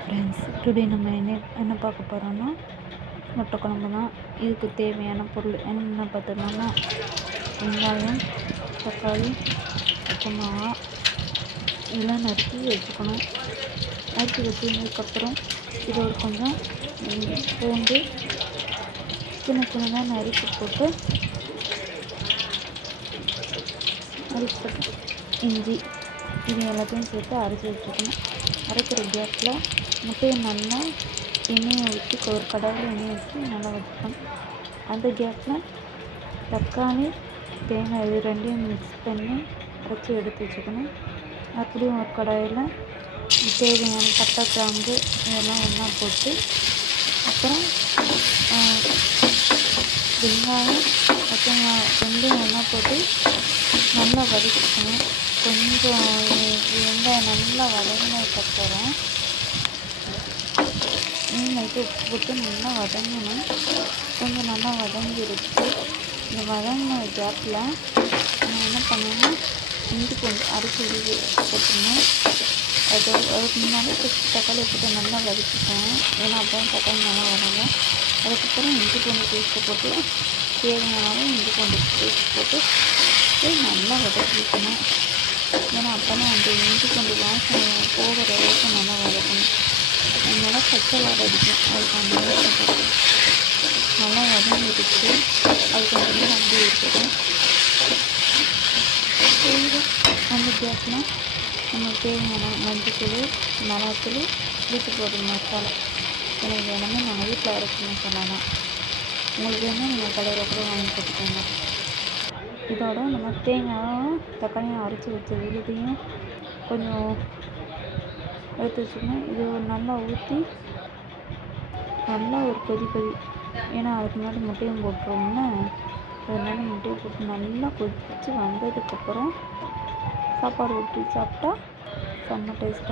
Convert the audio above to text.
Friends, today நம்ம என்ன பார்க்க போகிறோன்னா முட்டை குழம்பு தான். இதுக்கு தேவையான பொருள் என்னென்ன பார்த்தோம்னா வெங்காயம், தக்காளி, பச்சை மிளகா இதெல்லாம் நறுக்கி வச்சுக்கணும். நறுக்கி வச்சதுக்கப்புறம் இதோட கொஞ்சம் பூண்டு சின்ன சின்னதாக நறுக்கி போட்டு இஞ்சி இது எல்லாத்தையும் சேர்த்து அரைச்சி வச்சுக்கணும். அரைக்கிற கேப்பில் முட்டையை நல்லா எண்ணெயை ஊற்றி ஒரு கடாயில் எண்ணெயை ஊற்றி நல்லா வச்சுக்கணும். அந்த கேப்பில் தக்காளி, தேங்காய் இது ரெண்டையும் மிக்ஸ் பண்ணி அரைச்சி எடுத்து வச்சுக்கணும். அப்படியும் ஒரு கடாயில் தேவையான பட்டை, கிராம்பு இதெல்லாம் ஒன்றா போட்டு அப்புறம் வெங்காயம், பச்சை மிளகாய் ரெண்டையும் ஒன்றா போட்டு நல்லா வதக்கிக்கணும். கொஞ்சம் வெங்காயம் நல்லா வதங்கினதுக்கப்புறம் நைட்டு உப்பு போட்டு நல்லா வதங்கணும். கொஞ்சம் நல்லா வதங்கிருச்சு. இந்த வதங்கின கேப்பில் நான் என்ன பண்ணேன்னா இஞ்சி பூண்டு அரைச்சி போட்டுருந்தேன். அதுக்கு முன்னாடி தக்காளி போட்டு நல்லா வதக்கிப்பேன். ஏன்னா அப்போ தக்காளி நல்லா வதங்கும். அதுக்கப்புறம் இஞ்சி பூண்டு பேஸ்ட்டு போட்டு தேவையான இஞ்சி பூண்டு பேஸ்ட் போட்டு நல்லா வதக்கிக்கணும். ஏன்னா அப்போ தான் அந்த இஞ்சி பூண்டு வாசனை போகிற அளவுக்கு நல்லா வதக்கணும். அதனால பச்சை வாடை அடிக்கும். அதுக்கு அந்த மாதிரி நல்லா வதங்கிடுச்சு. அது கொஞ்சம் நேரம் அப்படியே இருக்கட்டும். அந்த கேஸில் நமக்கு தேவையான மஞ்சத்தூள், மிளகாத்தூள், வீட்டு போடுற மசாலா எனக்கு எல்லாமே நாங்கள் வீட்டில் அரைச்சி மசாலா தான். உங்களுக்கு வேணால் நீங்கள் கடையில் கூட வாங்கி போட்டுக்கோங்க. இதோட நம்ம தேங்காயும் தக்காளியும் அரைச்சி வச்ச விழுதையும் கொஞ்சம் எடுத்து வச்சுக்கணும். இது நல்லா ஊற்றி நல்லா ஒரு கொதி ஏன்னா அதுக்கு முன்னாடி முட்டையும் போட்டுருவோம்னா அதனால முட்டையை போட்டு நல்லா கொதித்து வந்ததுக்கப்புறம் சாப்பாடு ஊற்றி சாப்பிட்டா செம்ம டேஸ்ட்டாக